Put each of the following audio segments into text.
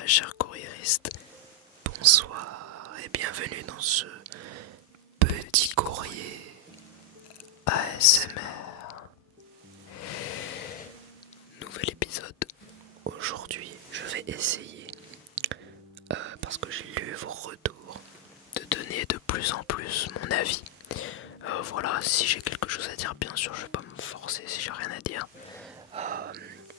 très chers courriéristes, bonsoir et bienvenue dans ce petit courrier ASMR. Nouvel épisode. Aujourd'hui, je vais essayer, parce que j'ai lu vos retours, de donner de plus en plus mon avis. Voilà, si j'ai quelque chose à dire, bien sûr, je vais pas me forcer si j'ai rien à dire.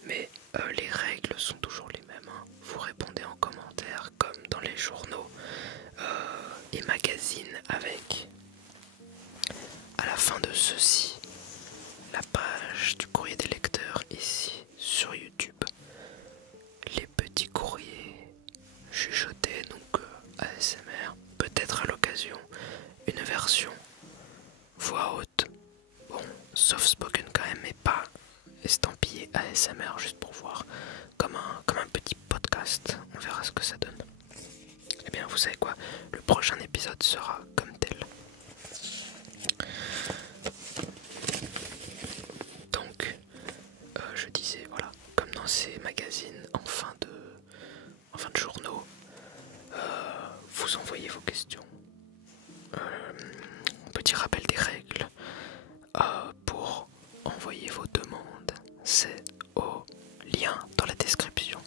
Mais les règles sont toujours les mêmes, hein. Vous répondez en commentaire comme dans les journaux et magazines avec, à la fin de ceci, la page du courrier des lecteurs ici sur YouTube. Les petits courriers chuchotés, donc ASMR, peut-être à l'occasion une version voix haute, bon, soft spoken quand même, mais pas estampillé ASMR, juste pour voir, comme un petit podcast. On verra ce que ça donne. Et bien, vous savez quoi, le prochain épisode sera comme tel. Donc, je disais, voilà, comme dans ces magazines en fin de journaux, vous envoyez vos questions. Petit rappel des règles. Pour envoyer vos demandes, c'est au lien dans la description.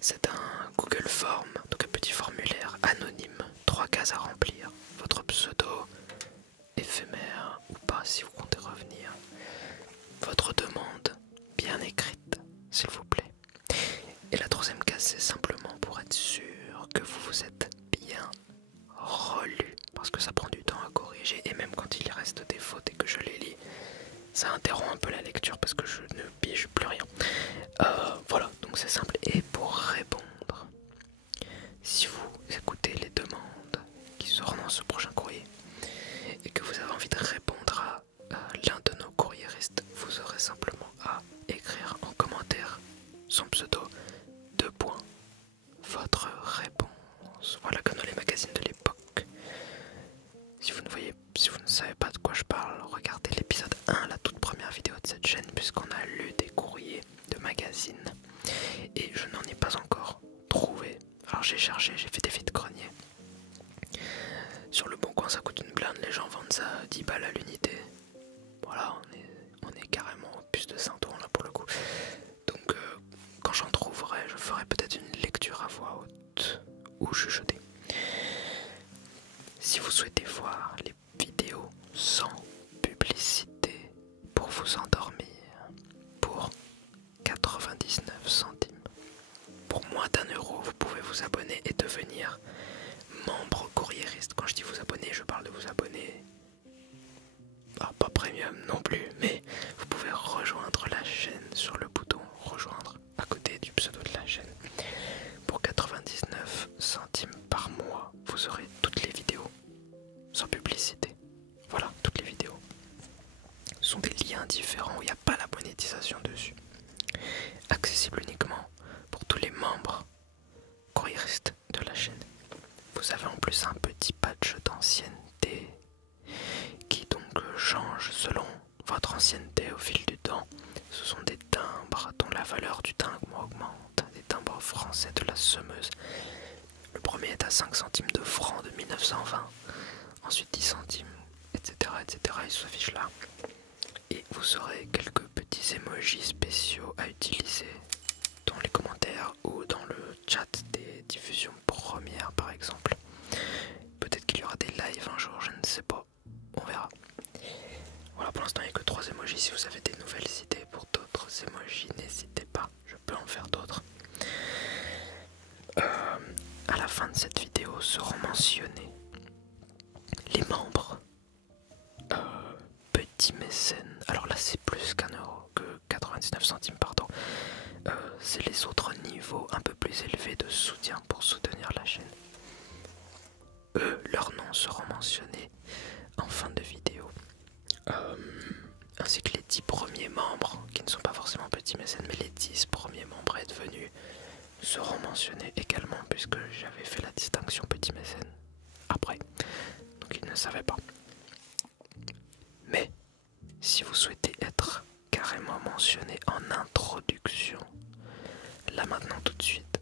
C'est un Google Form, donc un petit formulaire anonyme, 3 cases à remplir, votre pseudo, éphémère ou pas si vous comptez revenir, votre demande bien écrite s'il vous plaît, et la 3e case c'est simplement pour être sûr que vous vous êtes bien relu, parce que ça prend du temps à corriger, et même quand il y reste des fautes et que je les lis, ça interrompt un peu la lecture parce que je ne pige plus rien. Voilà, donc c'est simple. Et pour répondre, si vous écoutez les demandes qui seront dans ce prochain courrier et que vous avez envie de répondre à l'un de nos courriéristes, vous aurez simplement à écrire en commentaire son pseudo, 2 points, votre réponse. Voilà, comme dans les magazines de l'époque. Si vous ne savez pas de quoi je parle, regardez l'épisode 1, la toute première vidéo de cette chaîne, puisqu'on a lu des courriers de magazines. Et je n'en ai pas encore trouvé. Alors j'ai cherché, j'ai fait des vides-greniers. Sur le bon coin ça coûte une blinde, les gens vendent ça 10 balles à l'unité. Voilà, on est carrément au plus de Saint-Ouen là pour le coup. Donc quand j'en trouverai, je ferai peut-être une lecture à voix haute ou chuchoter. Si vous souhaitez voir les vidéos sans publicité pour vous endormir pour 99 centimes, pour moins d'1 €, vous pouvez vous abonner et devenir membre courriériste. Quand je dis vous abonner, je parle de vous abonner, pas premium non plus, mais vous pouvez rejoindre la chaîne sur le bouton rejoindre à côté du pseudo de la chaîne. Pour 99 centimes par mois, vous aurez toutes les vidéos sans publicité. Voilà, toutes les vidéos sont des liens différents où il n'y a pas la monétisation dessus. Accessible uniquement pour tous les membres courriéristes de la chaîne. Vous avez en plus un petit patch d'ancienneté qui donc change selon votre ancienneté au fil du temps. Ce sont des timbres dont la valeur du timbre augmente, des timbres français de la semeuse. Le premier est à 5 centimes de francs de 1920, ensuite 10 centimes, etc. etc. il s'affiche là. Et vous aurez quelques petits emojis spéciaux à utiliser dans les commentaires ou dans le chat des diffusions premières par exemple. Peut-être qu'il y aura des lives un jour, je ne sais pas, on verra. Voilà, pour l'instant il n'y a que 3 emojis. Si vous avez des nouvelles idées pour d'autres emojis, n'hésitez pas, je peux en faire d'autres. À la fin de cette vidéo seront mentionnés les membres petits mécènes. Alors là c'est plus qu'1 € que 99 centimes, pardon. C'est les autres niveaux un peu plus élevés de soutien pour soutenir la chaîne. Eux, leurs noms seront mentionnés en fin de vidéo. Ainsi que les 10 premiers membres, qui ne sont pas forcément petits mécènes, mais les 10 premiers membres à être venus seront mentionnés également, puisque j'avais fait la distinction petit mécène après, donc ils ne savaient pas. Mais si vous souhaitez être carrément mentionné en introduction, là maintenant tout de suite,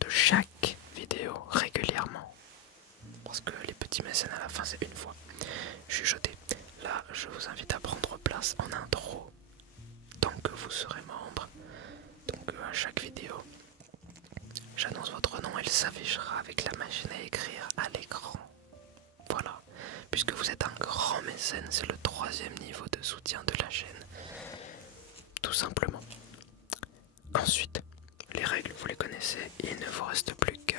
de de chaque vidéo régulièrement. Parce que les petits mécènes à la fin c'est une fois. Chuchoté. Là je vous invite à prendre place en intro tant que vous serez membre. Donc à chaque vidéo, j'annonce votre nom, elle s'affichera avec la machine à écrire à l'écran. Voilà, puisque vous êtes un grand mécène, c'est le 3e niveau de soutien de la chaîne. Tout simplement. Ensuite, les règles, vous les connaissez, il ne vous reste plus qu'à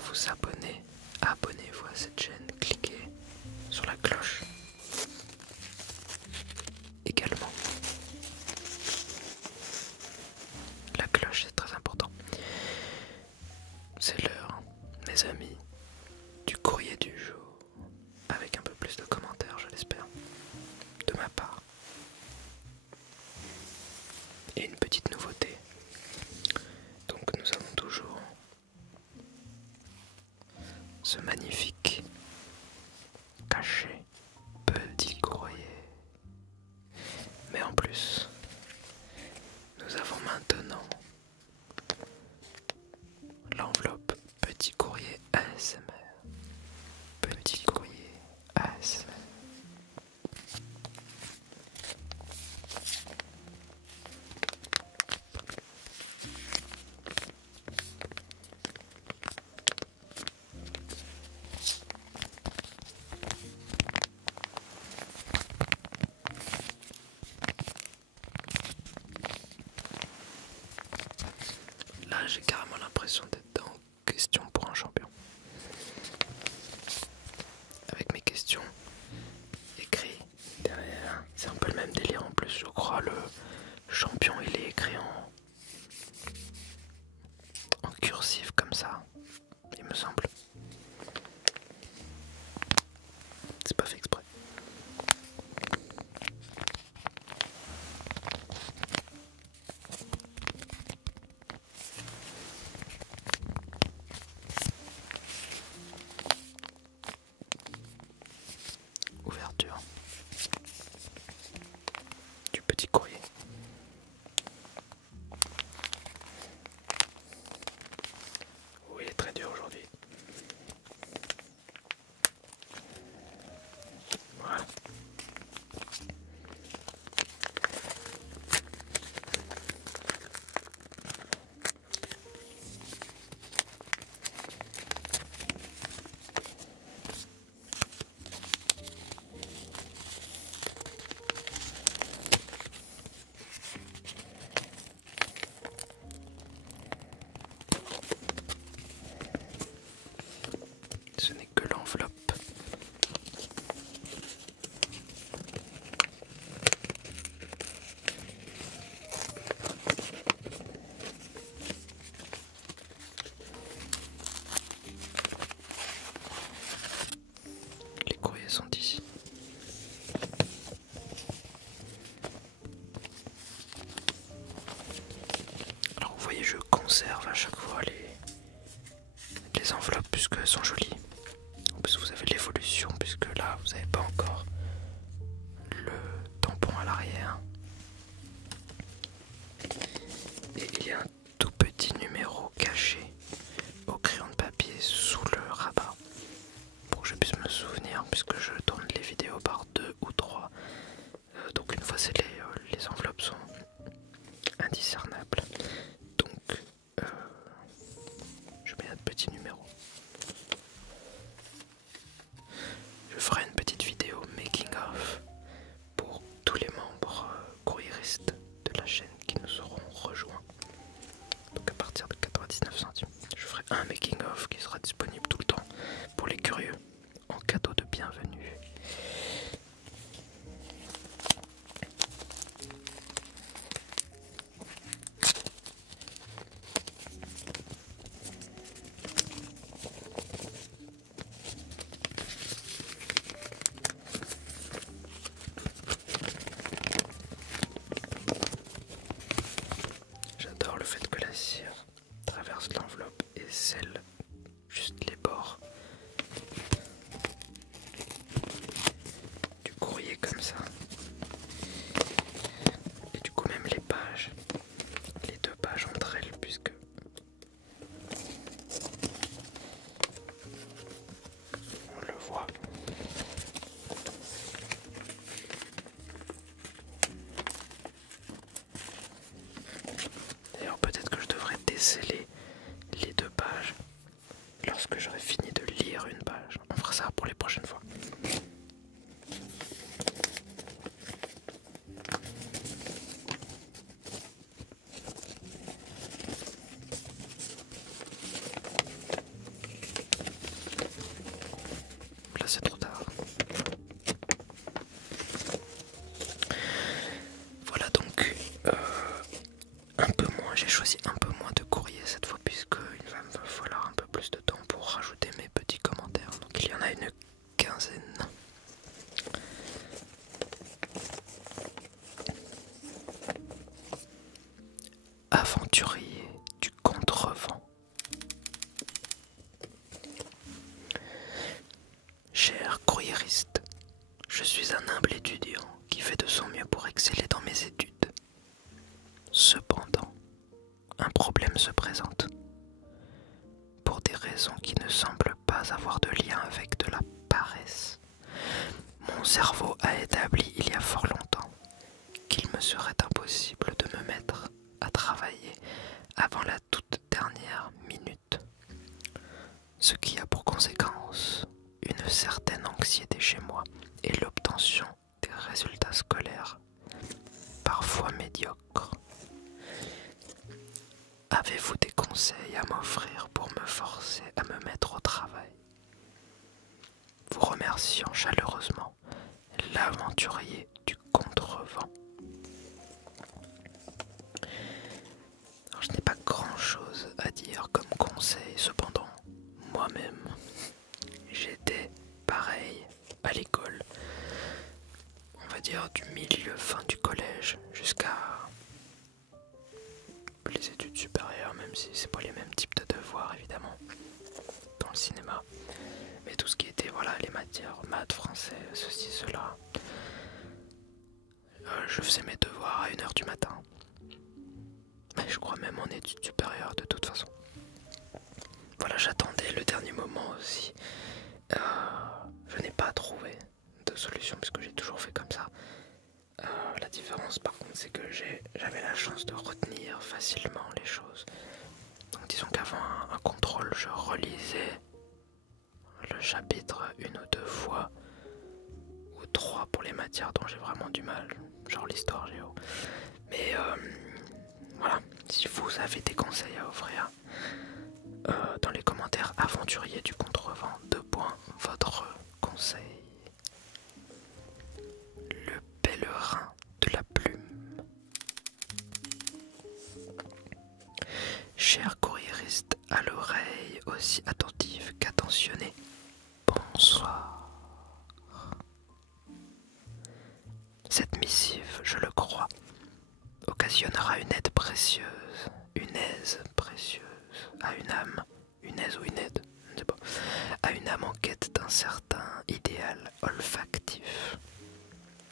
vous abonner. Abonnez-vous à cette chaîne, cliquez sur la cloche. Également, la cloche c'est très important. C'est l'heure, mes amis, du courrier du jour, avec un peu plus de commentaires, je l'espère, de ma part. Et une petite nouveauté. Donc nous avons toujours ce magnifique cachet petit courrier. Mais en plus, nous avons maintenant l'enveloppe petit courrier ASMR. Petit courrier ASMR. Là, j'ai carrément l'impression d'être dans Question pour un champion. Avec mes questions écrites derrière. C'est un peu le même délire en plus, je crois. Le champion, il est écrit en cursive comme ça, il me semble. C'est pas fait exprès. Ouverture du petit courrier. Oui, il est très dur aujourd'hui. Voilà. Ce n'est que l'enveloppe. Les courriers sont ici. Alors vous voyez, je conserve à chaque fois les enveloppes puisque elles sont jolies. En plus vous avez l'évolution puisque là vous n'avez pas encore le tampon à l'arrière. Et il y a un tout petit numéro caché au crayon de papier sous le rabat pour que je puisse me souvenir puisque je tourne les vidéos par 2 ou 3. Donc une fois les enveloppes sont indiscernables. Donc je mets un petit numéro. Je ferai une petite vidéo making of pour tous les membres courriéristes de la chaîne qui nous auront rejoints. Donc à partir de 99 centimes, je ferai un making of qui sera disponible tout le temps pour les curieux en cadeau de bienvenue. J'adore le fait que la cire traverse l'enveloppe et scelle juste problème se présente. Pour des raisons qui ne semblent pas avoir de lien avec de la paresse. Mon cerveau a établi il y a fort longtemps qu'il me serait impossible de me mettre à travailler avant la toute dernière minute. Ce qui a pour conséquence une certaine anxiété chez moi et l'obtention des résultats scolaires, parfois médiocres. Avez-vous des conseils à m'offrir pour me forcer à me mettre au travail? Vous remercions chaleureusement l'aventurier du contrevent. Alors, je n'ai pas grand-chose à dire comme conseil, cependant, moi-même, j'étais pareil à l'école, on va dire du milieu fin du collège jusqu'à les études supérieures, même si c'est pas les mêmes types de devoirs évidemment dans le cinéma, mais tout ce qui était voilà les matières maths, français, ceci, cela, je faisais mes devoirs à 1h du matin, mais je crois même en études supérieures de toute façon. Voilà, j'attendais le dernier moment aussi. Je n'ai pas trouvé de solution puisque j'ai toujours fait comme ça. La différence par contre c'est que j'avais la chance de retenir facilement les choses. Donc disons qu'avant un contrôle je relisais le chapitre 1 ou 2 fois ou 3 pour les matières dont j'ai vraiment du mal, genre l'histoire géo. Mais voilà, si vous avez des conseils à offrir, dans les commentaires aventuriers du contrevent, 2 points, votre conseil. Le pèlerin de la plume. Cher courriériste à l'oreille aussi attentive qu'attentionnée, bonsoir. Cette missive, je le crois, occasionnera une aide précieuse, une aise précieuse, à une âme, une aise ou une aide, je ne sais pas, à une âme en quête d'un certain idéal olfactif.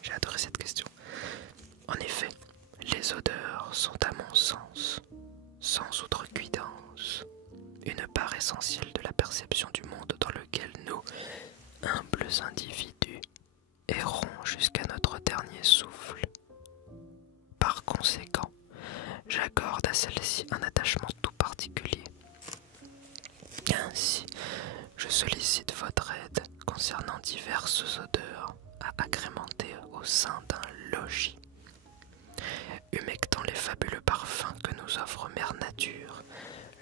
J'ai adoré cette question. En effet, les odeurs sont à mon sens, sans outrecuidance, une part essentielle de la perception du monde dans lequel nous, humbles individus, errons jusqu'à notre dernier souffle. Par conséquent, j'accorde à celle-ci un attachement tout particulier. Ainsi, je sollicite votre aide concernant diverses odeurs à agrémenter au sein d'un logis. Humectant les fabuleux parfums que nous offre Mère Nature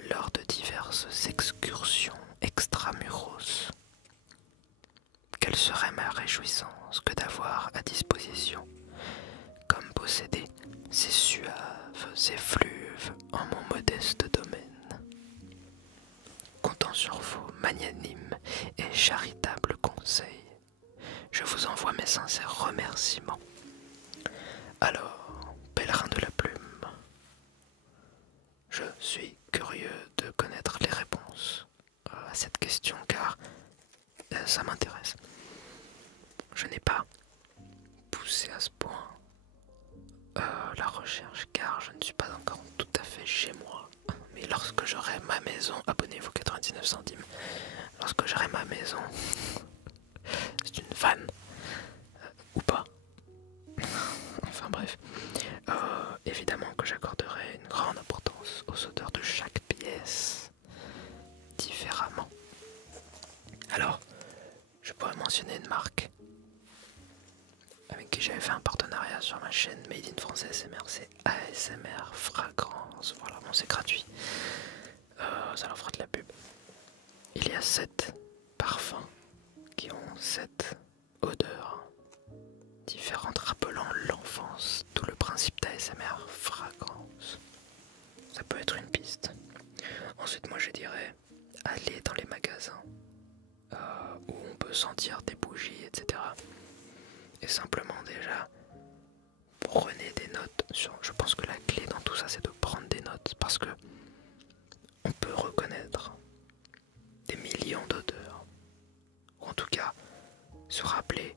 lors de diverses excursions extramuros. Quelle serait ma réjouissance que d'avoir à disposition, comme posséder ces suaves effluves en mon modeste domaine. Comptant sur vos magnanimes et charitables conseils, je vous envoie mes sincères remerciements. Alors, pèlerin de la plume, je suis curieux de connaître les réponses à cette question car ça m'intéresse. Je n'ai pas poussé à ce point la recherche car je ne suis pas encore tout à fait chez moi. Mais lorsque j'aurai ma maison, abonnez-vous 99 centimes, lorsque j'aurai ma maison, c'est une vanne, ou pas, enfin bref, évidemment que j'accorderai une grande importance aux odeurs de chaque pièce, différemment. Alors, je pourrais mentionner une marque avec qui j'avais fait un partenariat sur ma chaîne Made in France ASMR, c'est ASMR Fragrance, voilà, bon c'est gratuit, ça leur fera de la pub. Il y a 7 parfums qui ont 7 odeurs différentes rappelant l'enfance, tout le principe d'ASMR Fragrance. Ça peut être une piste. Ensuite moi je dirais, aller dans les magasins où on peut sentir des bougies, etc. Et simplement déjà, prenez des notes. Je pense que la clé dans tout ça, c'est de prendre des notes. Parce que on peut reconnaître des millions d'odeurs. Ou en tout cas, se rappeler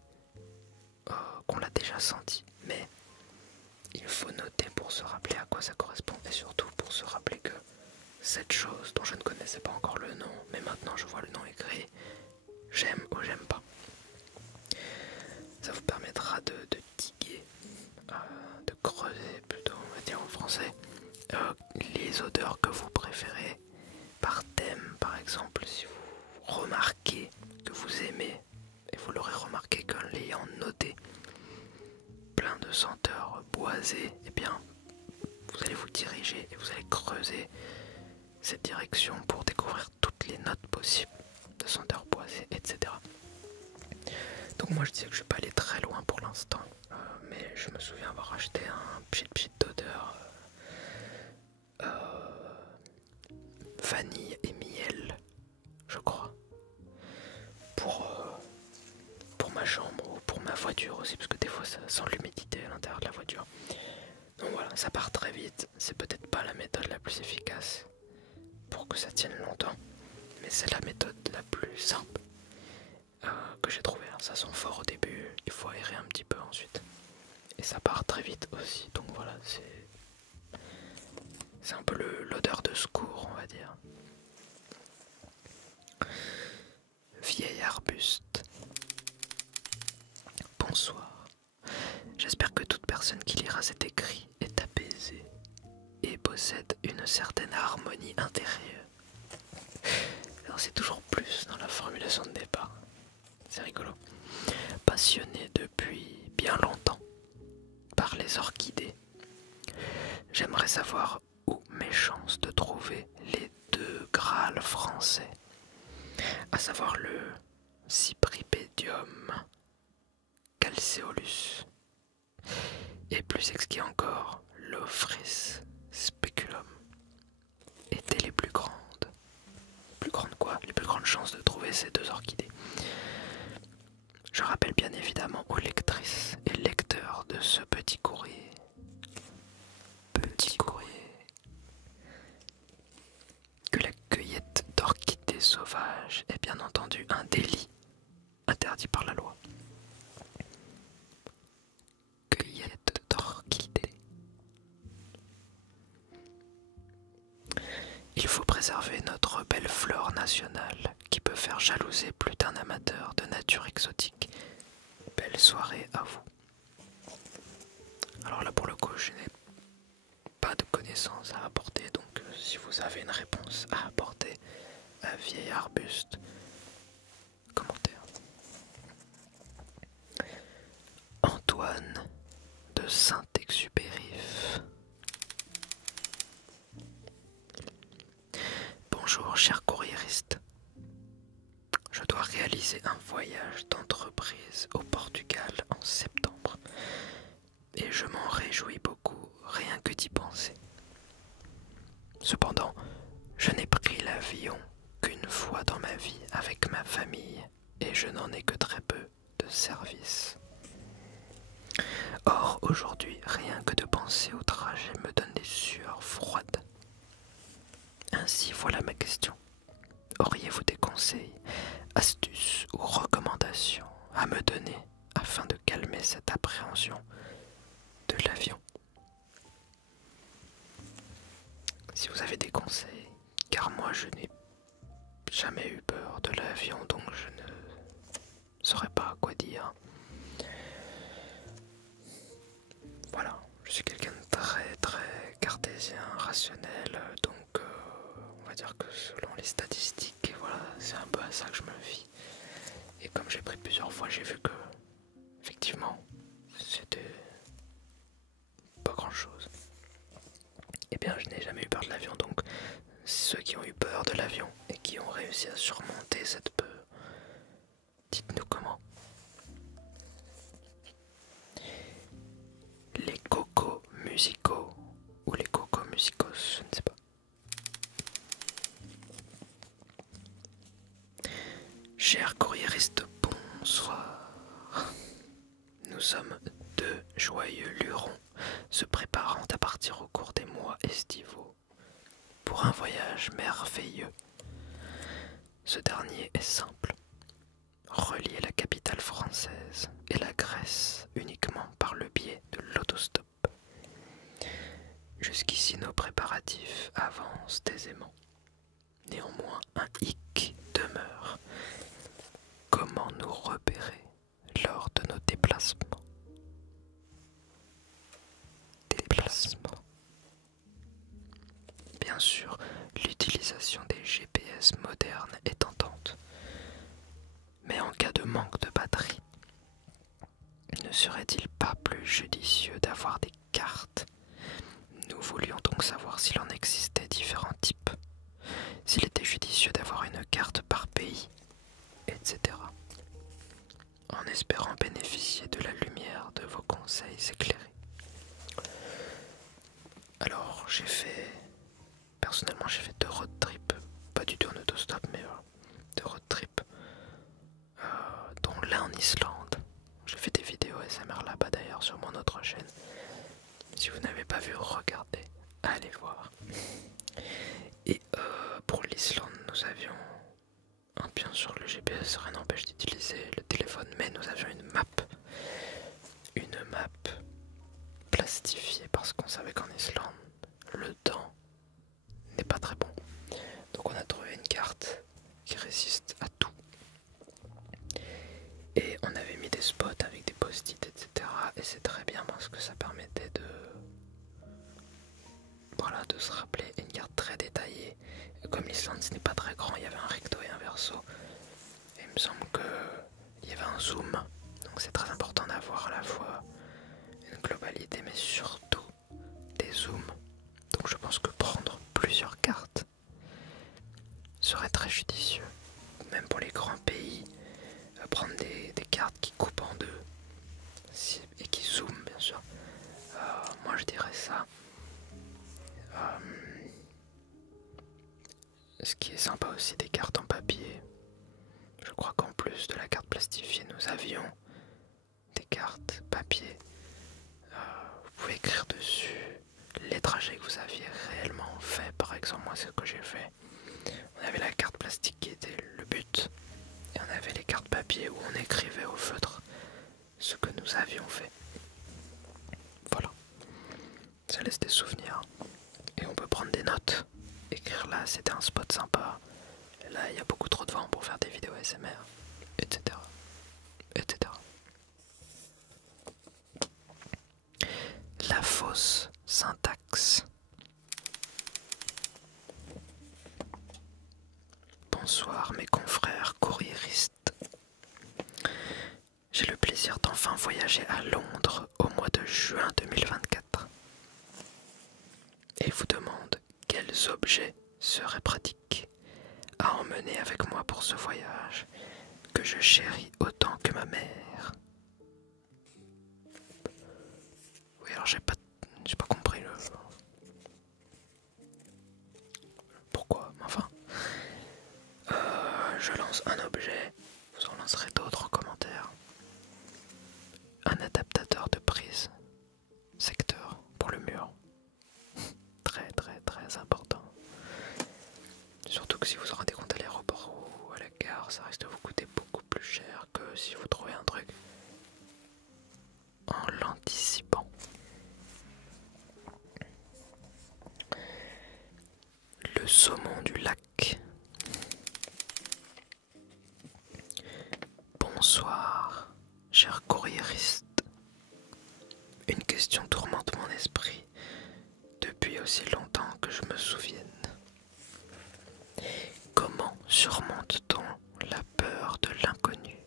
qu'on l'a déjà senti. Mais il faut noter pour se rappeler à quoi ça correspond. Et surtout pour se rappeler que cette chose dont je ne connaissais pas encore le nom, mais maintenant je vois le nom écrit, j'aime ou j'aime pas. Ça vous permettra de diguer, de creuser plutôt, on va dire en français, les odeurs que vous préférez par thème, par exemple, si vous remarquez que vous aimez, et vous l'aurez remarqué qu'en l'ayant noté, plein de senteurs boisées, eh bien, vous allez vous diriger et vous allez creuser cette direction pour découvrir toutes les notes possibles de senteurs boisées, etc. Donc moi je disais que je ne vais pas aller très loin pour l'instant, mais je me souviens avoir acheté un pchit d'odeur vanille et miel, je crois, pour ma chambre ou pour ma voiture aussi, parce que des fois ça sent l'humidité à l'intérieur de la voiture. Donc voilà, ça part très vite, c'est peut-être pas la méthode la plus efficace pour que ça tienne longtemps, mais c'est la méthode la plus simple que j'ai trouvée. Ça sent fort au début, il faut aérer un petit peu ensuite, et ça part très vite aussi, donc voilà, c'est un peu l'odeur de secours, on va dire. Vieil arbuste. Bonsoir. J'espère que toute personne qui lira cet écrit est apaisée et possède une certaine harmonie intérieure. Alors c'est toujours plus dans la formulation de départ. C'est rigolo. Passionné depuis bien longtemps par les orchidées, j'aimerais savoir où mes chances de trouver les deux grâles français, à savoir le Cypripedium calceolus et plus exquis encore, l'Ophrys speculum, étaient les plus grandes. Plus grandes quoi? Les plus grandes chances de trouver ces deux orchidées. Je rappelle bien évidemment aux lectrices et lecteurs de ce petit courrier. Que la cueillette d'orchidées sauvages est bien entendu un délit interdit par la loi. Cueillette d'orchidées. Il faut préserver notre belle flore nationale qui peut faire jalouser plus d'un amateur de nature exotique. Belle soirée à vous. Alors là pour le coup je n'ai pas de connaissances à apporter, donc si vous avez une réponse à apporter à vieil arbuste, commentaire. Antoine de Saint-Exupérif. Bonjour cher courriériste. Je dois réaliser un voyage d'entreprise au Portugal en septembre et je m'en réjouis beaucoup rien que d'y penser. Cependant, je n'ai pris l'avion qu'une fois dans ma vie avec ma famille et je n'en ai que très peu de service. Or, aujourd'hui, rien que de penser au trajet me donne des sueurs froides. Ainsi, voilà ma question. Auriez-vous des conseils, astuces ou recommandations à me donner afin de calmer cette appréhension de l'avion? Si vous avez des conseils, car moi je n'ai jamais eu peur de l'avion, donc je ne saurais pas quoi dire. Voilà, je suis quelqu'un de très cartésien, rationnel, donc on va dire que selon les statistiques, voilà, c'est un peu à ça que je me fie. Et comme j'ai pris plusieurs fois, j'ai vu que, effectivement, c'était pas grand chose. Eh bien, je n'ai jamais eu peur de l'avion, donc ceux qui ont eu peur de l'avion et qui ont réussi à surmonter cette peur, dites-nous comment. Les cocos musicaux ou les cocos musicos, je ne sais pas. Cher courriériste, bonsoir. Nous sommes deux joyeux lurons se préparant à partir au cours des mois estivaux pour un voyage merveilleux. Ce dernier est simple. Relier la capitale française et la Grèce uniquement par le biais de l'autostop. Jusqu'ici nos préparatifs avancent aisément. Néanmoins, un hic demeure. Comment nous repérer lors de nos déplacements? Bien sûr, l'utilisation des GPS modernes est tentante. Mais en cas de manque de batterie, ne serait-il pas plus judicieux d'avoir des cartes? Nous voulions donc savoir s'il en existait différents types, s'il était judicieux d'avoir une carte par pays, etc. En espérant bénéficier de la lumière de vos conseils éclairés. Alors personnellement j'ai fait 2 road trips, pas du tout en autostop mais 2 road trips, dont l'un en Islande. J'ai fait des vidéos ASMR là-bas d'ailleurs sur mon autre chaîne. Si vous n'avez pas vu, regardez, allez voir. Et pour l'Islande, nous avions, bien sûr le GPS, rien n'empêche d'utiliser le téléphone, mais nous avions une map plastifiée parce qu'on savait qu'en Islande, le temps n'est pas très bon. Donc on a trouvé une carte qui résiste à tout. Et on avait mis des spots avec des post-it, etc. Et c'est très bien parce que ça permettait de se rappeler. Une carte très détaillée. Et comme l'Islande ce n'est pas très grand, il y avait un recto et un verso. Et il me semble qu'il y avait un zoom. Donc c'est très important d'avoir à la fois une globalité mais surtout des zooms. Donc je pense que prendre plusieurs cartes serait très judicieux. Même pour les grands pays, prendre des cartes qui coupent en deux et qui zooment bien sûr. Moi je dirais ça. Ce qui est sympa aussi des cartes en papier. Je crois qu'en plus de la carte plastifiée, nous avions des cartes papier. Vous pouvez écrire dessus les trajets que vous aviez réellement fait. Par exemple, moi c'est ce que j'ai fait. On avait la carte plastique qui était le but. Et on avait les cartes papier où on écrivait au feutre ce que nous avions fait. Voilà. Ça laisse des souvenirs. Et on peut prendre des notes. Écrire là, c'était un spot sympa. Et là, il y a beaucoup trop de vent pour faire des vidéos ASMR, etc. etc. La fausse syntaxe. Bonsoir mes confrères courriéristes. J'ai le plaisir d'enfin voyager à Londres au mois de juin 2024. Et vous demande quels objets seraient pratiques à emmener avec moi pour ce voyage que je chéris autant que ma mère. Oui, alors j'ai pas compris le pourquoi, mais enfin. Je lance un objet, vous en lancerez d'autres en commentaire. Un adaptateur de prise secteur pour le mur. Très très très important. Surtout que si vous vous rendez compte à l'aéroport ou à la gare, ça risque de vous coûter beaucoup plus cher que si vous trouvez un truc en l'anticipant. Le saumon du lac. Bonsoir, cher courriériste. Une question tourmente mon esprit depuis aussi longtemps que je me souvienne. Comment surmonte-t-on la peur de l'inconnu?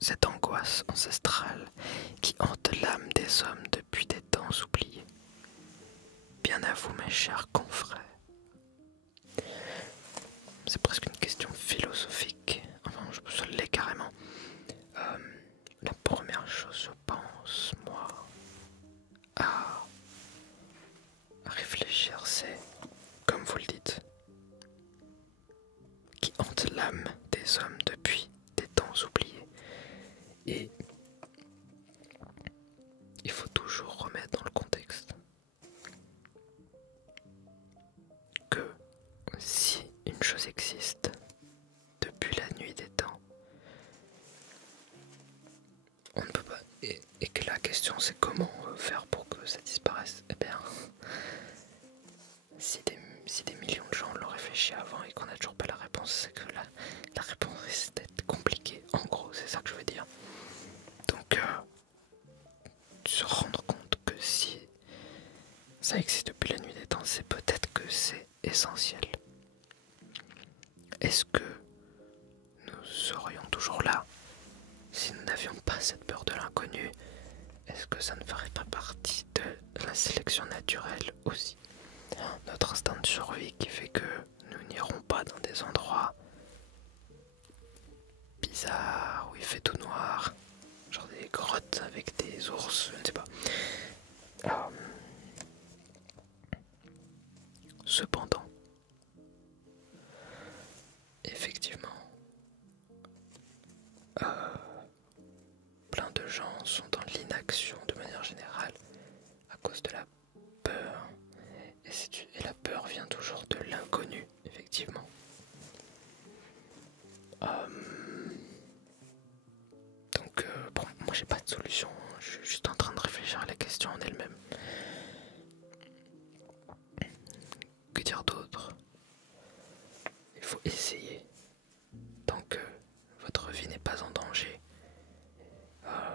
Cette angoisse ancestrale qui hante l'âme des hommes depuis des temps oubliés. Bien à vous mes chers confrères. C'est presque une question philosophique, enfin je l'ai carrément. La première chose je pense moi à réfléchir c'est, comme vous le dites, qui hante l'âme des hommes depuis des temps oubliés. Et il faut toujours remettre dans le contexte que si une chose existe depuis la nuit des temps, on ne peut pas. Et que la question c'est comment faire pour que ça disparaisse. Eh bien, réfléchi avant et qu'on n'a toujours pas la réponse, c'est que la réponse risque d'être compliquée. En gros, c'est ça que je veux dire. Donc, se rendre compte que si ça existe depuis la nuit des temps, c'est peut-être que c'est essentiel. Est-ce que nous serions toujours là si nous n'avions pas cette peur de l'inconnu? Est-ce que ça ne ferait pas partie de la sélection naturelle aussi? Notre instinct de survie qui fait que nous n'irons pas dans des endroits bizarres où il fait tout noir, genre des grottes avec des ours, je ne sais pas. Cependant, effectivement, plein de gens sont dans l'inaction de manière générale à cause de la peur. Et la peur vient toujours de l'inconnu, effectivement. Donc, bon, moi j'ai pas de solution, je suis juste en train de réfléchir à la question en elle-même. Que dire d'autre? Il faut essayer. Tant que votre vie n'est pas en danger,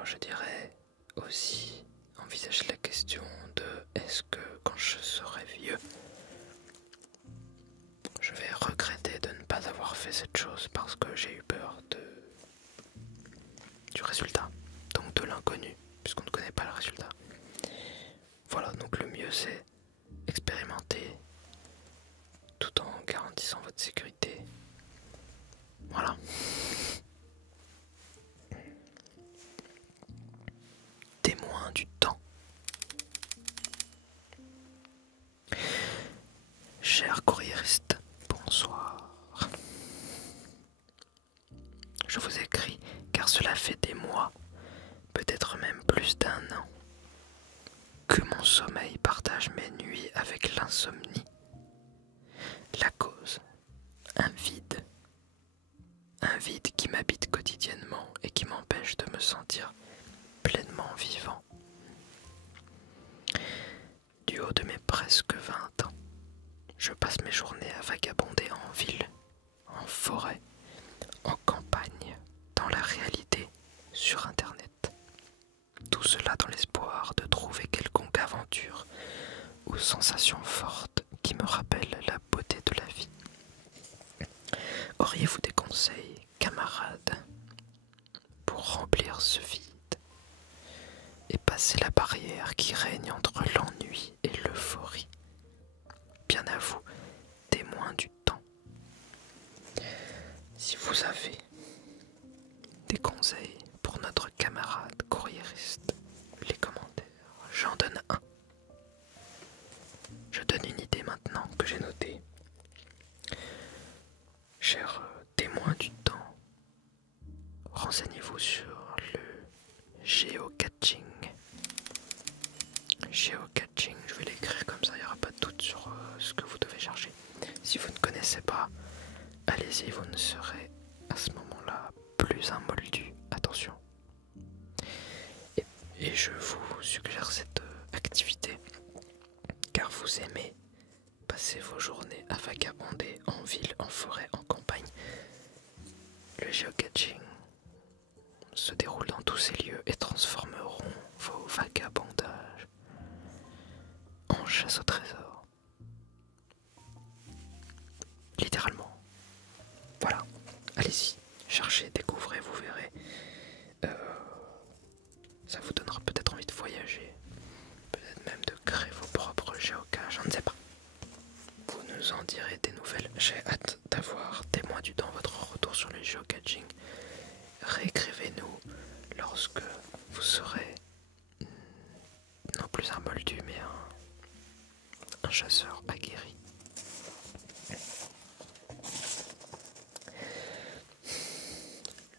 je dirais aussi envisager la question de est-ce que quand je serai vieux, je vais regretter de ne pas avoir fait cette chose parce que j'ai eu peur du résultat, donc de l'inconnu, puisqu'on ne connaît pas le résultat. Voilà, donc le mieux c'est expérimenter tout en garantissant votre sécurité. Voilà. Témoin du temps. Cher courriériste, bonsoir. Je vous écris car cela fait des mois, peut-être même plus d'un an, que mon sommeil partage mes nuits avec l'insomnie. La cause, un vide qui m'habite quotidiennement et qui m'empêche de me sentir pleinement vivant. Du haut de mes presque 20 ans, je passe mes journées à vagabonder en ville, en forêt, en campagne, dans la réalité, sur Internet. Tout cela dans l'espoir de trouver quelconque aventure ou sensation forte qui me rappelle la beauté de la vie. Auriez-vous des conseils, camarades, pour remplir ce vide et passer la barrière qui règne entre l'ennui et l'euphorie? Bien à vous, témoin du temps. Si vous avez des conseils pour notre camarade courriériste, les commentaires, j'en donne un. Je donne une idée maintenant que j'ai notée. Chers témoins du temps, renseignez-vous sur le géocaching. Géocaching, je vais l'écrire comme ça, il n'y aura pas de doute sur ce que vous devez chercher. Si vous ne connaissez pas, allez-y, vous ne serez à ce moment-là plus un moldu. Attention. Et je vous suggère cette activité car vous aimez passer vos journées à vagabonder en ville, en forêt, en campagne. Le géocaching se déroule dans tous ces lieux et transformeront vos vagabondages en chasse au trésor. Littéralement. Voilà, allez-y, cherchez, découvrez, vous verrez. Ça vous donnera peut-être envie de voyager, peut-être même de créer vos propres géocaches, je ne sais pas. Vous nous en direz des nouvelles. J'ai hâte d'avoir témoin du temps votre retour sur le géocaching. Réécrivez-nous lorsque vous serez non plus un moldu mais un chasseur aguerri.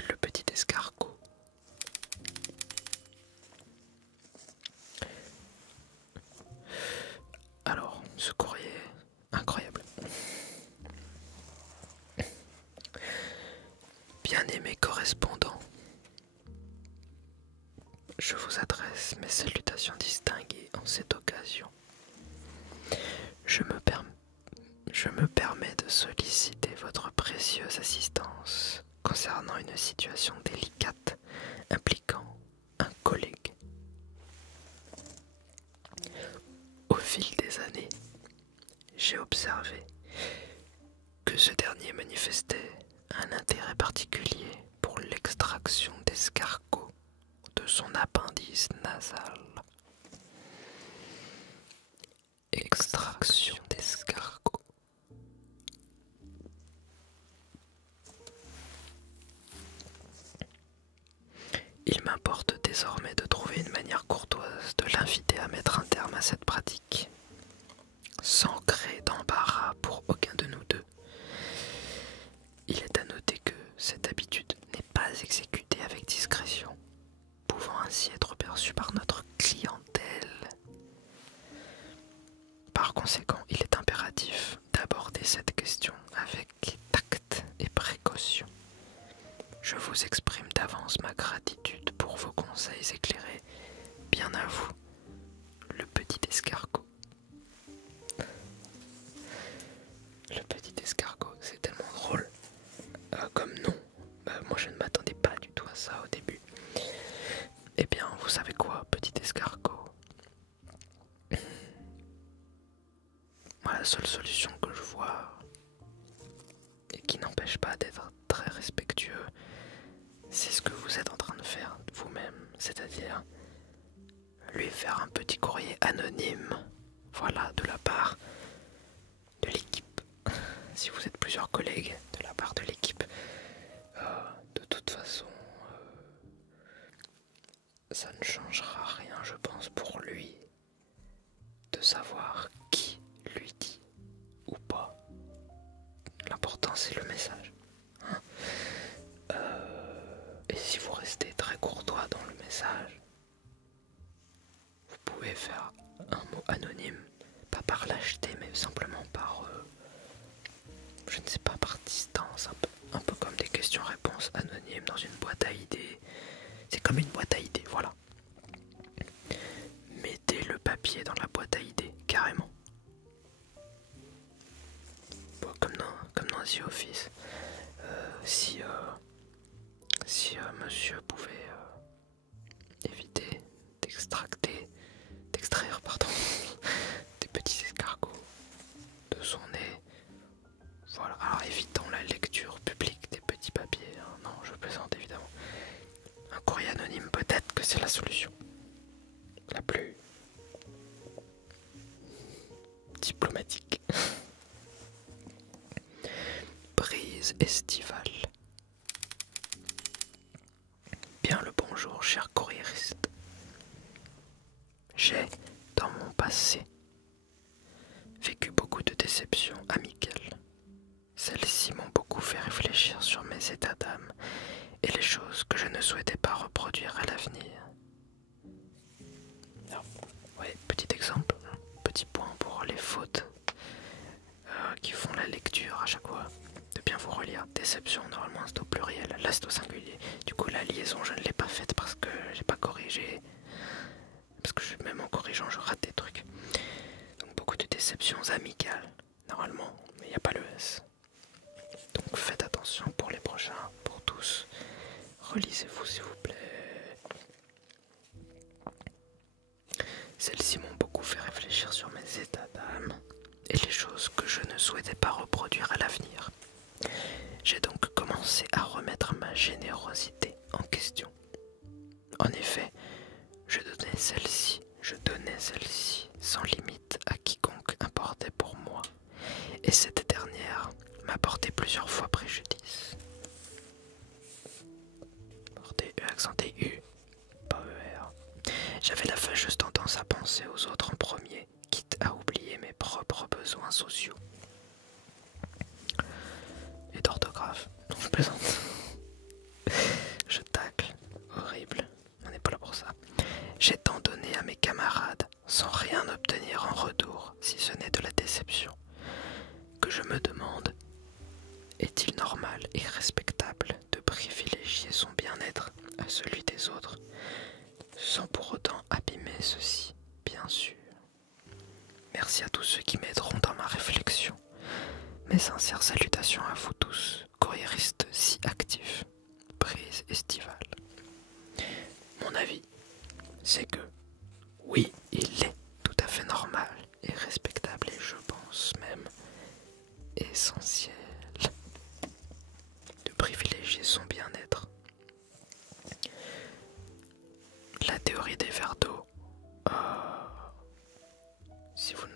Le petit escargot. Alors, ce courrier incroyable. Bien-aimé correspondant, je vous adresse mes salutations distinguées en cette occasion. Je me permets de solliciter votre précieuse assistance concernant une situation délicate impliquant un collègue. Au fil des années, j'ai observé que ce dernier manifestait un intérêt particulier pour l'extraction d'escargots de son appendice nasal. Extraction d'escargots. Il m'importe désormais de trouver une manière courtoise de l'inviter à mettre un terme à cette pratique, sans créer d'embarras pour aucun de nous deux. Il est à noter que cette habitude n'est pas exécutée avec discrétion, pouvant ainsi être perçue par notre clientèle. Par conséquent, il est impératif d'aborder cette question avec tact et précaution. Je vous exprime d'avance ma gratitude pour vos conseils éclairés. Bien à vous, le petit escargot. Le petit escargot, c'est tellement drôle. Comme nom, moi je ne m'attendais pas du tout à ça au début. Eh bien, vous savez quoi, petit escargot? Moi, la seule solution que je vois, et qui n'empêche pas d'être très respectueux, c'est ce que vous êtes en train de faire vous-même, c'est-à-dire lui faire un petit courrier anonyme, voilà, de la part de l'équipe. Si vous êtes plusieurs collègues, de la part de l'équipe, de toute façon, ça ne changera rien, je pense, pour lui, de savoir qui lui dit ou pas. L'important, c'est le message. Hein. Et si vous restez très courtois dans le message, vous pouvez faire un mot anonyme, pas par lâcheté, mais simplement par, je ne sais pas, par distance, un peu comme des questions-réponses anonymes dans une boîte à idées. C'est comme une boîte à idées, voilà. Mettez le papier dans la boîte à idées, carrément. Bon, comme dans The Office. Si monsieur pouvait éviter d'extraire des petits escargots de son nez. Voilà, alors évitons la lecture publique des petits papiers, hein. Non, je plaisante évidemment. Un courrier anonyme, peut-être que c'est la solution la plus diplomatique. Brise estivale. Bien le bonjour, cher courriériste. J'ai, dans mon passé, vécu beaucoup de déceptions amicales. Celles-ci m'ont beaucoup fait réfléchir sur mes états d'âme et les choses que je ne souhaitais pas reproduire à l'avenir. Ouais, petit exemple, petit point pour les fautes qui font la lecture à chaque fois. De bien vous relire. Déception, normalement c'est au pluriel, là c'est au singulier. Du coup la liaison je ne l'ai pas faite parce que j'ai pas corrigé. Parce que même en corrigeant je rate des trucs. Donc beaucoup de déceptions amicales, normalement, mais il n'y a pas le S. Donc faites attention pour les prochains, pour tous. Relisez-vous s'il vous plaît. Celles-ci m'ont beaucoup fait réfléchir sur mes états d'âme et les choses que je ne souhaitais pas reproduire à l'avenir. J'ai donc commencé à remettre ma générosité en question. En effet, je donnais celle-ci sans limite à quiconque importait pour moi, et cette dernière m'apportait plusieurs fois préjudice. Portez E, accenté U, pas ER. J'avais la fâcheuse tendance à penser aux autres en premier, quitte à oublier mes propres besoins sociaux. Et d'orthographe, non je plaisante. Je tacle, horrible, on n'est pas là pour ça. J'ai tant donné à mes camarades sans rien obtenir en retour, si ce n'est de la déception, que je me demande, est-il normal et respectable de privilégier son bien-être à celui des autres, sans pour autant abîmer ceux-ci, bien sûr. Merci à tous ceux qui m'aideront dans ma réflexion, mais sincèrement, sincères salutations à vous tous, courriéristes si actifs. Brise estivale. Mon avis, c'est que oui, il est tout à fait normal et respectable et je pense même essentiel de privilégier son bien-être. La théorie des verres d'eau. Si vous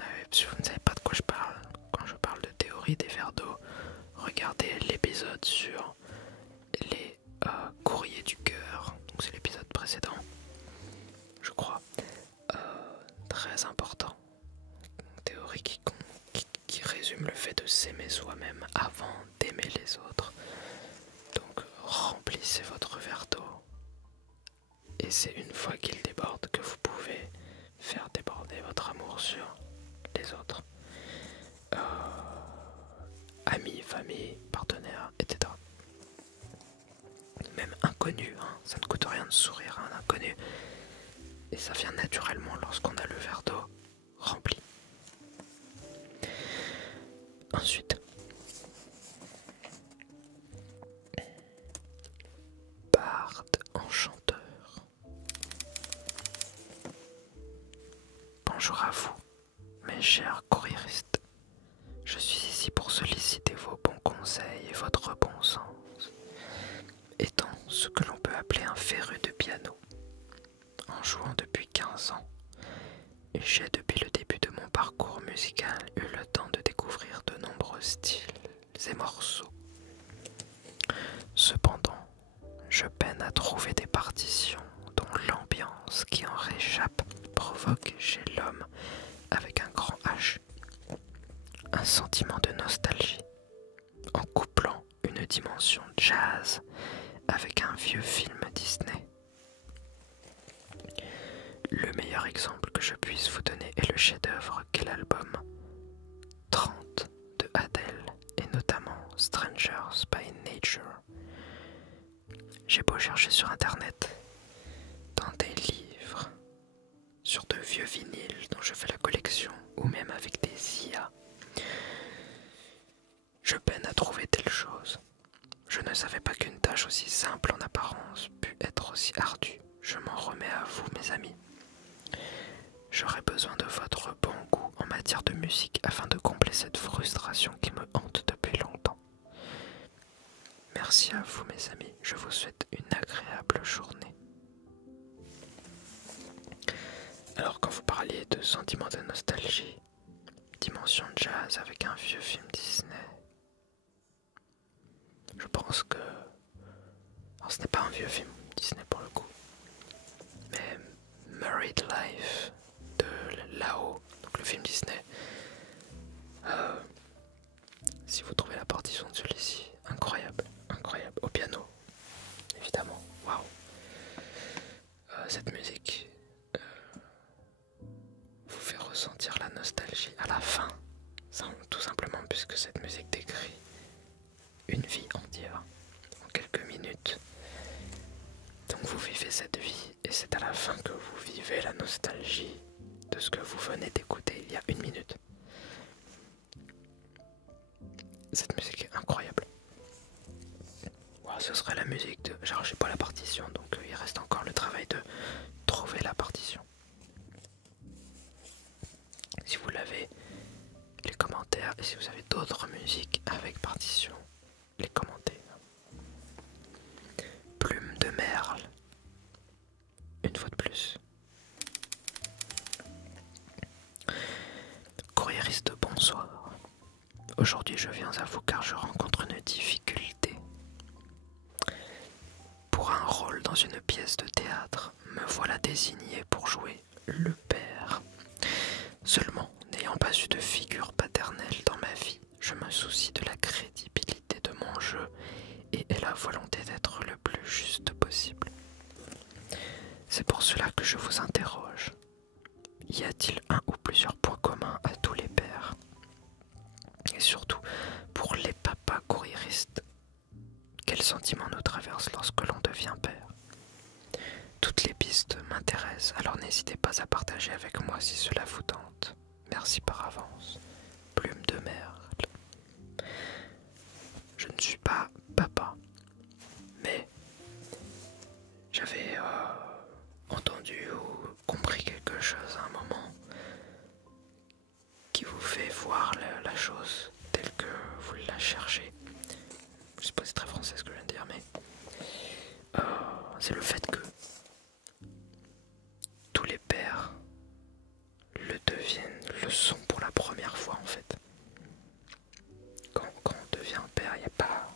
ne savez pas de quoi je parle, quand je parle de théorie des verres d'eau, regardez l'épisode sur les courriers du cœur. Donc c'est l'épisode précédent, je crois. Très important. Une théorie qui résume le fait de s'aimer soi-même avant d'aimer les autres. Donc remplissez votre verre d'eau. Et c'est une fois qu'il déborde que vous pouvez faire déborder votre amour sur les autres. Amis, famille, partenaires, etc. Même inconnus, hein, ça ne coûte rien de sourire à un inconnu. Et ça vient naturellement lorsqu'on a le verre d'eau rempli. Ensuite, barde enchanteur. Bonjour à vous, mes chers courriéristes. Je suis ici pour solliciter vos bons conseils et votre bon sens. Étant ce que l'on peut appeler un féru de piano, en jouant depuis 15 ans, et j'ai depuis le début de mon parcours musical eu le temps de découvrir de nombreux styles et morceaux. Cependant, je peine à trouver des partitions dont l'ambiance qui en réchappe provoque chez l'homme avec un grand H un sentiment de nostalgie, en couplant une dimension jazz avec un vieux film Disney. Le meilleur exemple que je puisse vous donner est le chef-d'œuvre qu'est l'album 30 de Adele et notamment Strangers by Nature. J'ai beau chercher sur internet, dans des livres, sur de vieux vinyles dont je fais la collection ou même avec des IA, je peine à trouver telle chose. Je ne savais pas qu'une tâche aussi simple en apparence pût être aussi ardue. Je m'en remets à vous, mes amis. J'aurais besoin de votre bon goût en matière de musique afin de combler cette frustration qui me hante depuis longtemps. Merci à vous, mes amis. Je vous souhaite une agréable journée. Alors, quand vous parliez de sentiments de nostalgie, dimension jazz avec un vieux film Disney, je pense que... Alors, ce n'est pas un vieux film Disney pour le coup, mais Married Life de Lao, donc le film Disney. Si vous trouvez la partition de celui-ci, incroyable, incroyable, au piano, évidemment, waouh. Cette musique vous fait ressentir la nostalgie à la fin, tout simplement puisque cette musique décrit une vie entière en quelques minutes. Donc vous vivez cette vie et c'est à la fin que vous vivez la nostalgie de ce que vous venez d'écouter il y a une minute. Cette musique est incroyable. Wow, ce serait la musique de... Genre j'ai pas la partition donc il reste encore le travail de trouver la partition. Si vous l'avez, les commentaires, et si vous avez d'autres musiques avec partition, les commentaires. Plume de merle. Une fois de plus. Courriériste, bonsoir. Aujourd'hui je viens à vous car je rencontre une difficulté. Pour un rôle dans une pièce de théâtre, me voilà désigné pour jouer le père. Seulement, n'ayant pas eu de figure paternelle dans ma vie, je me soucie de la crédibilité de mon jeu et ai la volonté d'être le plus juste possible. C'est pour cela que je vous interroge. Y a-t-il un ou plusieurs points communs à tous les pères? Et surtout, pour les papas courriéristes, quels sentiments nous traversent lorsque l'on devient père? Toutes les pistes m'intéressent, alors n'hésitez pas à partager avec moi si cela vous tente. Merci par avance. Plume de merle. sais pas si c'est très français ce que je viens de dire, mais c'est le fait que tous les pères le sont pour la première fois en fait. Quand on devient père, il n'y a pas...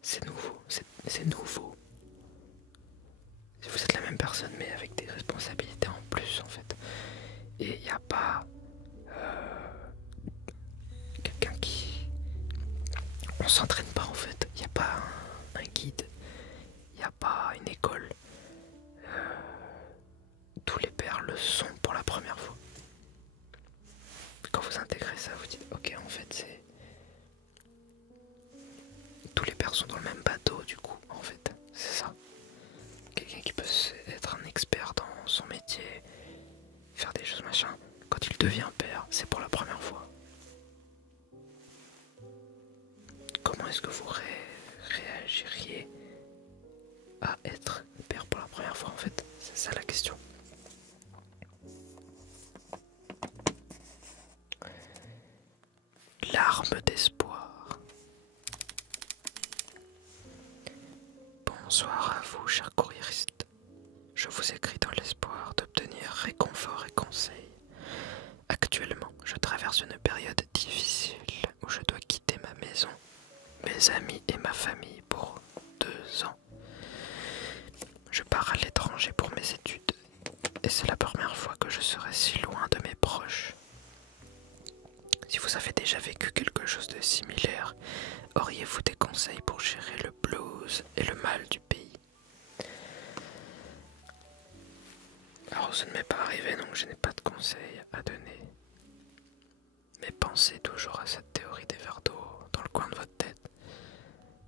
C'est nouveau, c'est nouveau. Si vous êtes la même personne mais avec des responsabilités en plus en fait. Et il n'y a pas quelqu'un qui... On s'entraîne pas en fait. Il n'y a pas un guide. Il n'y a pas une école. Tous les pères le sont pour la première fois. Quand vous intégrez ça, vous dites ok en fait c'est... Tous les pères sont dans le même bateau du coup en fait. C'est ça. Quelqu'un qui peut être un expert dans son métier, faire des choses machin. Quand il devient père, c'est pour la première fois. Comment est-ce que vous réagiriez à être père pour la première fois en fait? C'est ça la question. Larme d'espoir. Bonsoir à vous, chers courriéristes. Je vous écris dans l'espoir d'obtenir réconfort et conseil. Actuellement, je traverse une période difficile où je dois quitter ma maison, mes amis et ma famille pour 2 ans. Je pars à l'étranger pour mes études et c'est la première fois que je serai si loin de mes proches. Si vous avez déjà vécu quelque chose de similaire, auriez-vous des conseils pour gérer le blues et le mal du pays? Alors ça ne m'est pas arrivé donc je n'ai pas de conseils à donner. Mais pensez toujours à cette théorie des verres d'eau dans le coin de votre tête.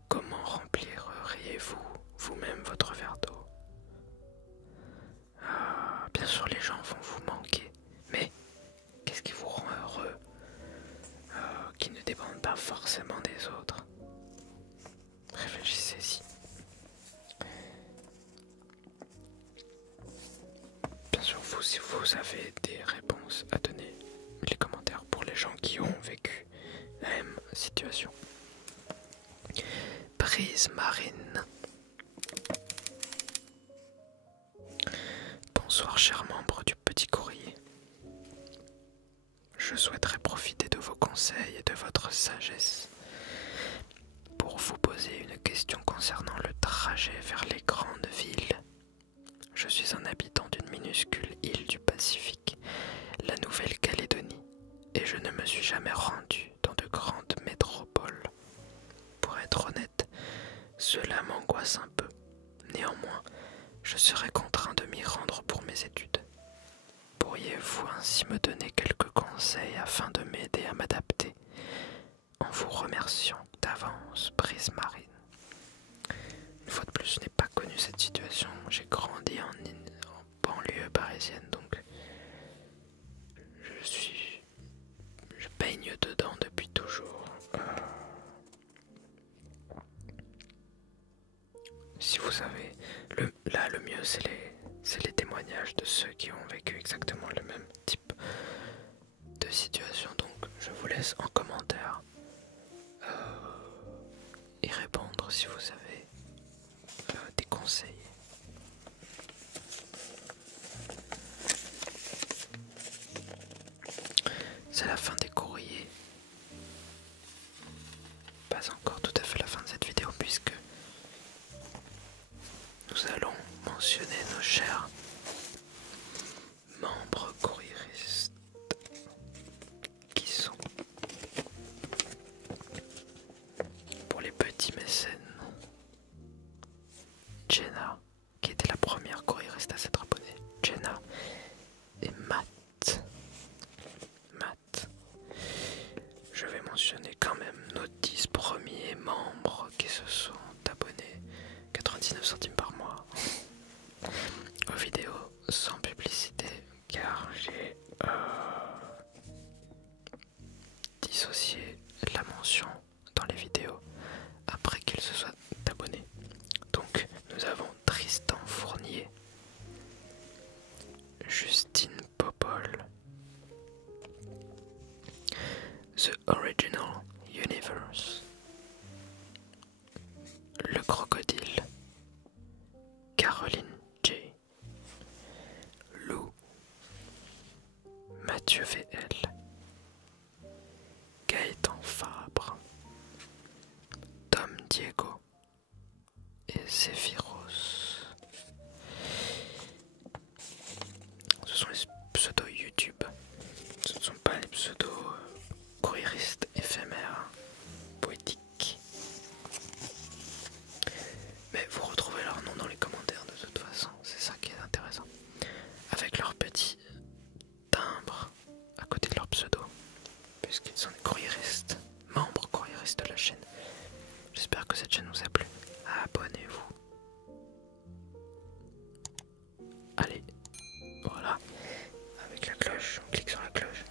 Comment rempliriez-vous vous-même votre verre d'eau? Bien sûr les gens vont vous manquer, mais qu'est-ce qui vous rend heureux qui ne dépendent pas forcément des autres? Réfléchissez-y. Bien sûr, vous, si vous avez des réponses à donner, les commentaires pour les gens qui ont vécu la même situation. Brise marine. Bonsoir, chers membres du Petit Courrier. Je souhaiterais profiter de vos conseils et de votre sagesse pour vous poser une question concernant le trajet vers les grandes villes. Je suis un habitant d'une minuscule île du Pacifique, la Nouvelle-Calédonie, et je ne me suis jamais rendu dans de grandes métropoles. Pour être honnête, cela m'angoisse un peu. Néanmoins, je serai contraint de m'y rendre pour mes études. Pourriez-vous ainsi me donner quelques conseils afin de m'aider à m'adapter? En vous remerciant d'avance, Brise Marine. Une fois de plus, je n'ai pas connu cette situation. J'ai grandi en banlieue parisienne, donc je baigne dedans depuis toujours. Si vous savez, le mieux c'est les témoignages de ceux qui ont vécu exactement le même type de situation. Donc je vous laisse en commentaire et répondre si vous avez des conseils. C'est la fin des courriers. Pas encore tout à fait la fin de cette vidéo puisque nous allons mentionner nos chers membres courriéristes qui sont, pour les petits mécènes, Jenna, qui était la première courriériste à s'être abonnée, Jenna, et Matt. Je vais mentionner quand même nos 10 premiers membres qui se sont abonnés 99 centimes par mois aux vidéos sans publicité, car j'ai dissocié la mention dans les vidéos après qu'ils se soient abonnés. Donc nous avons Tristan Fournier, Justine Popol, The Original Universe, Zephyros. Ce sont les pseudos YouTube. Ce ne sont pas les pseudos courriéristes éphémères, poétiques. Mais vous retrouvez leur nom dans les commentaires de toute façon, c'est ça qui est intéressant. Avec leur petit timbre à côté de leur pseudo, puisqu'ils sont des courriéristes, membres courriéristes de la chaîne. J'espère que cette chaîne vous a plu. Abonnez-vous. Allez, voilà. Avec la cloche, on clique sur la cloche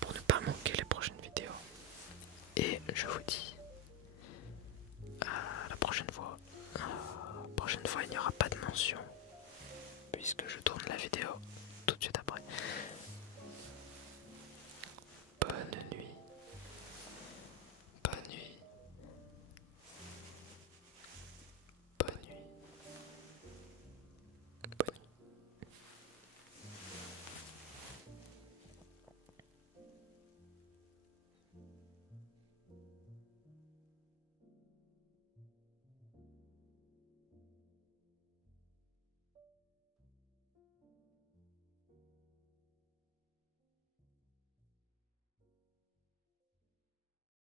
pour ne pas manquer les prochaines vidéos. Et je vous dis à la prochaine fois. La prochaine fois, il n'y aura pas de mention puisque je tourne la vidéo